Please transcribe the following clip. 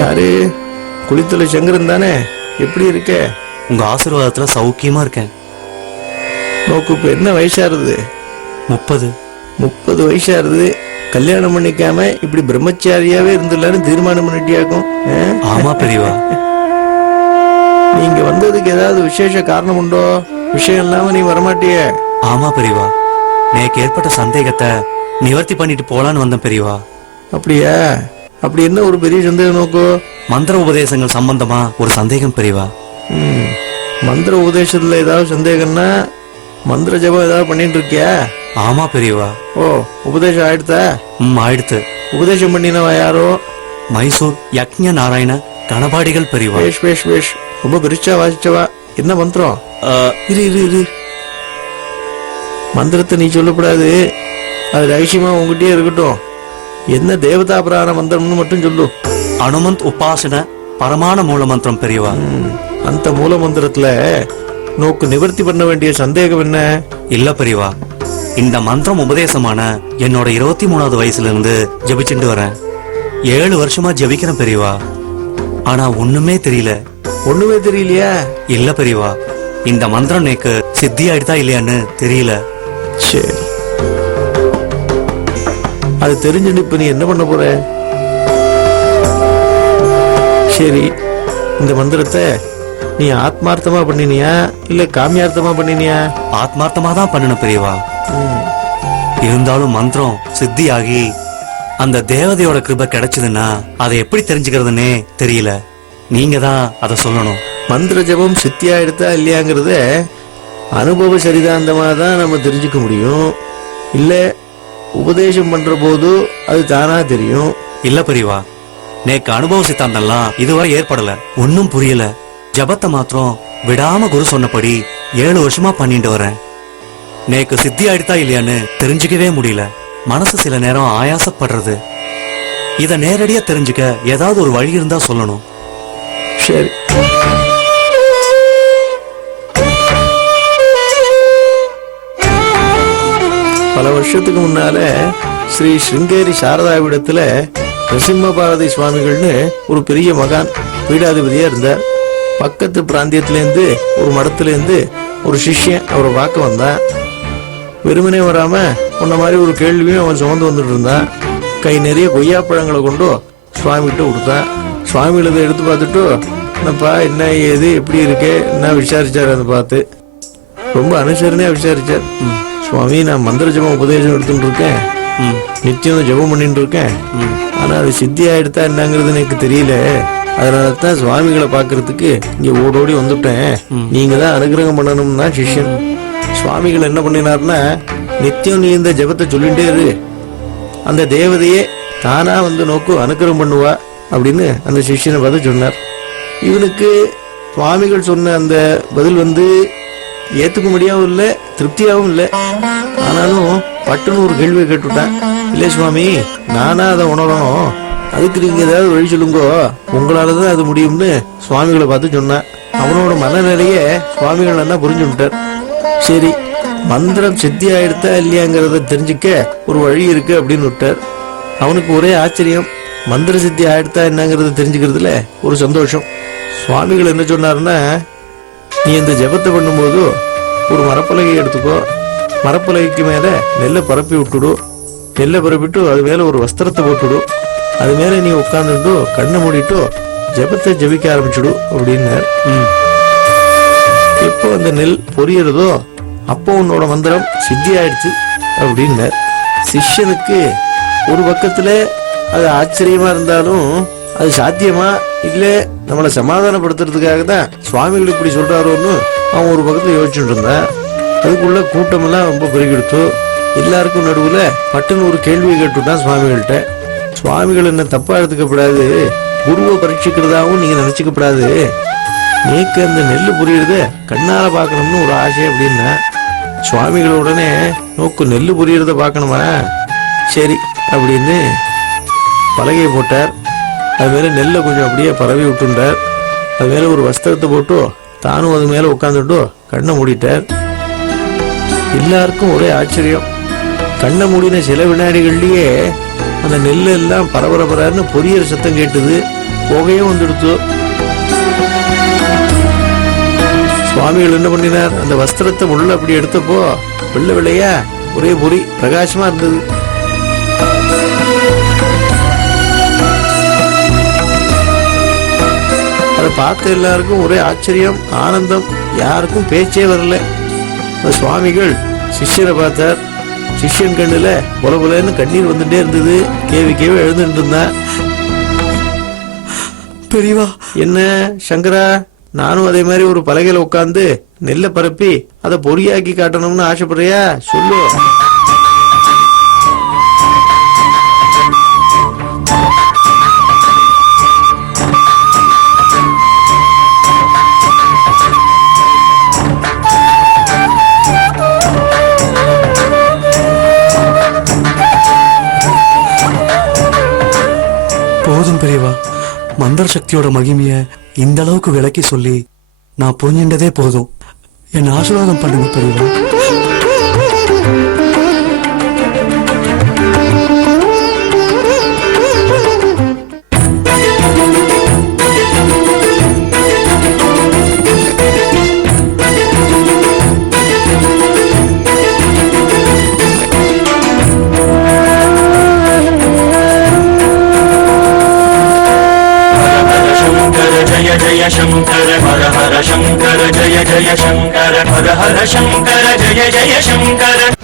யாரு? குளித்தல சங்கரன் தானே? எப்படி இருக்க? உங்க ஆசீர்வாதத்துல சௌக்கியமா இருக்கேன். நோக்கு இப்ப என்ன வயசா இருது? 30 வயசா இருது. கல்யாணம் பண்ணிக்காம இப்படி பிரம்மச்சாரியாவே இருந்துடலான்னு தீர்மானம் பண்ணிட்டியாக்கும். ஆமா பெரியவா. நீங்க வந்ததுக்கு ஏதாவது விசேஷ காரணம் உண்டோ? விஷயம் இல்லாம நீ வரமாட்டிய? ஆமா பெரியவா, நேக்கு ஏற்பட்ட சந்தேகத்தை நிவர்த்தி பண்ணிட்டு போலான்னு வந்தேன் பெரியவா. அப்படியா? அப்படி என்ன ஒரு பெரிய சந்தேகம் நோக்கு? மந்திர உபதேசங்கள் சம்பந்தமா ஒரு சந்தேகம் பெரியவா. மந்திர உபதேசத்துல ஏதாவது சந்தேகம்னா மந்திர ஜபம் ஏதாவது பண்ணிட்டு இருக்கியா? ஆமா பெரியவா. ஓ, உபதேசம் ஆயிடுத்தா? ஆயிடுத்து. உபதேசம் பண்ணினவா யாரோ? மைசூர் யக்ஞ நாராயண கணபாடிகள் பெரியவா. வேஷ் வேஷ் வேஷ், ரொம்ப பெருசா வாசிச்சவா. என்ன மந்திரம்? இரு இரு இரு, மந்திரத்தை நீ சொல்லக்கூடாது, அது ரகசியமா உங்ககிட்டயே இருக்கட்டும். என்ன தேவதா பிராண மந்திரம்னு மட்டும் சொல்லு. அனுமந்த் உபாசன பரமான மூல மந்திரம் பெரியவா. அந்த மூல மந்திரத்துல நோக்கு நிவர்த்தி பண்ண வேண்டிய சந்தேகம் என்ன? இல்ல பெரியவா, இந்த மந்திரம் உபதேசமான என்னோட 23வது வயசுல இருந்து ஜபிச்சுட்டு வரேன். 7 வருஷமா ஜபிக்கிறேன் பெரியவா. ஆனா ஒண்ணுமே தெரியல. ஒண்ணுமே தெரியலையா? இல்ல பெரியவா, இந்த மந்திரம் நேக்கு சித்தி ஆயிடுதா இல்லையான்னு தெரியல. சரி, அது தெரிஞ்சுட்டு இப்ப நீ என்ன பண்ண போற? சரி, இந்த மந்திரத்தை நீ ஆத்மார்த்தமா பண்ணினியா இல்ல காமியார்த்தமா பண்ணினியா? ஆத்மார்த்தமா தான் பண்ணணும் பெரியவா. இருந்தாலும் மந்திரம் சித்தி ஆகி அந்த தேவதையோட கிருபை கிடைச்சதுன்னா அதை எப்படி தெரிஞ்சுக்கிறதுன்னே தெரியல. நீங்க தான் அதை சொல்லணும். மந்திர ஜபம் சித்தியா எடுத்தா இல்லையாங்கிறத அனுபவ சரிதாந்தமா தான் நம்ம தெரிஞ்சுக்க முடியும். இல்ல உபதேசம் பண்ற போது அது தானா தெரியும். இல்ல பெரியவா, நேக்கு அனுபவ சித்தாந்தம்லாம் இதுவரை ஏற்படல. ஒன்னும் புரியல. ஜபத்தை மாத்திரம் விடாம குரு சொன்னபடி 7 வருஷமா பண்ணிட்டு வரேன். நேக்கு சித்தி ஆயிடுதா இல்லையான்னு தெரிஞ்சுக்கவே முடியல. மனசு சில நேரம் ஆயாசப்படுறது. இத நேரடியா தெரிஞ்சுக்க ஏதாவது ஒரு வழி இருந்தா சொல்லணும். சரி, பல வருஷத்துக்கு முன்னால ஸ்ரீ ஸ்ருங்கேரி சாரதாவிடத்துல நரசிம்ம பாரதி சுவாமிகள்னு ஒரு பெரிய மகான் பீடாதிபதியா இருந்தார். பக்கத்து பிராந்தியத்திலேருந்து ஒரு மடத்திலேருந்து ஒரு சிஷ்யன் அவரை பார்க்க வந்தான். வெறுமனே வராம உன்ன மாதிரி ஒரு கேள்வியும் அவன் சுமந்து வந்துட்டு இருந்தான். கை நிறைய கொய்யாப்பழங்களை கொண்டு சுவாமிகிட்ட கொடுத்தான். சுவாமிகள் இதை எடுத்து பார்த்துட்டு, என்னப்பா என்ன ஏது எப்படி இருக்கு என்ன விசாரிச்சாரு. அதை பார்த்து ரொம்ப அனுசரணையா விசாரிச்சார். சுவாமி, நான் மந்திர ஜபம் உபதேசம் எடுத்துட்டு இருக்கேன், நிச்சயம் ஜபம் பண்ணிட்டு இருக்கேன். ஆனா அது சித்தி ஆயிடுத்தா என்னங்கிறது எனக்கு தெரியல. அதனாலதான் சுவாமிகளை பாக்குறதுக்கு இங்க ஓடோடி வந்துட்டேன். நீங்க தான் அனுகிரகம் பண்ணணும்னா சிஷ்யன். சுவாமிகள் என்ன பண்ணினார்னா, நித்தியம் நீ இந்த ஜபத்தை சொல்லிட்டே இரு, அந்த தேவதையே தானா வந்து நோக்கு அனுகிரகம் பண்ணுவா அப்படின்னு அந்த சிஷ்யனை பார்த்து சொன்னார். இவனுக்கு சுவாமிகள் சொன்ன அந்த பதில் வந்து ஏத்துக்க முடியாவும் இல்லை, திருப்தியாகவும் இல்லை. ஆனாலும் பட்டுன்னு ஒரு கேள்வியை கேட்டுவிட்டான். இல்லை சுவாமி, நானா அதை உணரணும், அதுக்கு நீங்க ஏதாவது வழி சொல்லுங்கோ, உங்களாலதான் அது முடியும்னு சுவாமிகளை பார்த்து சொன்னான். அவனோட மனநிலையே சுவாமிகள் என்ன புரிஞ்சு விட்டார். சரி, மந்திரம் சித்தி ஆயிடுத்தா இல்லையாங்கிறத தெரிஞ்சுக்க ஒரு வழி இருக்கு அப்படின்னு விட்டார். அவனுக்கு ஒரே ஆச்சரியம். மந்திர சித்தி ஆயிடுத்தா என்னங்கிறத தெரிஞ்சுக்கிறதுல ஒரு சந்தோஷம். சுவாமிகள் என்ன சொன்னாருன்னா, நீ இந்த ஜபத்தை பண்ணும்போது ஒரு மரப்பலகை எடுத்துக்கோ, மரப்பலகைக்கு மேல நெல்லை பரப்பி விட்டுடு, நெல்லை பரப்பிட்டு அது மேல ஒரு வஸ்திரத்தை போட்டுடு, அது மேல நீ உட்காந்துட்டு கண்ணை மூடிட்டு ஜபத்தை ஜபிக்க ஆரம்பிச்சுடு அப்படின்னார். எப்போ அந்த நெல் பொரியறதோ அப்போ உன்னோட மந்திரம் சித்தி ஆயிடுச்சு அப்படின்னார். சிஷ்யனுக்கு ஒரு பக்கத்துல அது ஆச்சரியமா இருந்தாலும் அது சாத்தியமா இல்ல நம்மளை சமாதானப்படுத்துறதுக்காக தான் சுவாமிகள் இப்படி சொல்றாரோன்னு அவன் ஒரு பக்கத்துல யோசிச்சுட்டு இருந்தான். அதுக்குள்ள கூட்டம் எல்லாம் ரொம்ப பெருகிடுத்து. எல்லாருக்கும் நடுவுல பட்டுன்னு ஒரு கேள்வியை கேட்டுட்டான் சுவாமிகள்கிட்ட. சுவாமிகள் என்ன தப்பா எடுத்துக்கப்படாது, குருவை பரீட்சிக்கிறதாவும் நீங்க நினைச்சுக்கப்படாது, நேக்கு அந்த நெல் புரியுறத கண்ணால பாக்கணும்னு ஒரு ஆசை அப்படின்னா. சுவாமிகள் உடனே நோக்கு நெல் புரியறத பாக்கணுமா, சரி அப்படின்னு பலகையை போட்டார். அது மேல நெல்லை கொஞ்சம் அப்படியே பரவி விட்டுட்டார். அது மேல ஒரு வஸ்திரத்தை போட்டு தானும் அது மேல உட்காந்துட்டு கண்ணை மூடிட்டார். எல்லாருக்கும் ஒரே ஆச்சரியம். கண்ணை மூடின சில வினாடிகள்லயே அந்த நெல் எல்லாம் பரபரன்னு பொரியல் சத்தம் கேட்டுது, புகையும் வந்துடுத்து. சுவாமிகள் என்ன பண்ணினார், அந்த வஸ்திரத்தை உள்ள அப்படி எடுத்தப்போ வெள்ளை வெள்ளையா ஒரே பொறி பிரகாசமா இருந்தது. அதை பார்த்த எல்லாருக்கும் ஒரே ஆச்சரியம், ஆனந்தம், யாருக்கும் பேச்சே வரல. அந்த சுவாமிகள் சிஷ்யரை பார்த்தார். சிஷ்யன் கண்ணுல புலன்னு கண்ணீர் வந்துட்டே இருந்தது. கேவி எழுந்துட்டு இருந்தான். பெரியவா, என்ன சங்கரா, நானும் அதே மாதிரி ஒரு பலகையில உட்கார்ந்து நெல்லை பரப்பி அதை பொடியாக்கி காட்டணும்னு ஆசைப்படுறியா? சொல்லு. போதும் பெரியவா, மந்திர சக்தியோட மகிமைய இந்த அளவுக்கு விளக்கி சொல்லி நான் புரிஞ்சின்றதே போதும். என் ஆசீர்வாதம் பண்ணுங்க பெரியவா. जय शंकर हर हर शंकर जय जय शंकर हर हर शंकर जय जय शंकर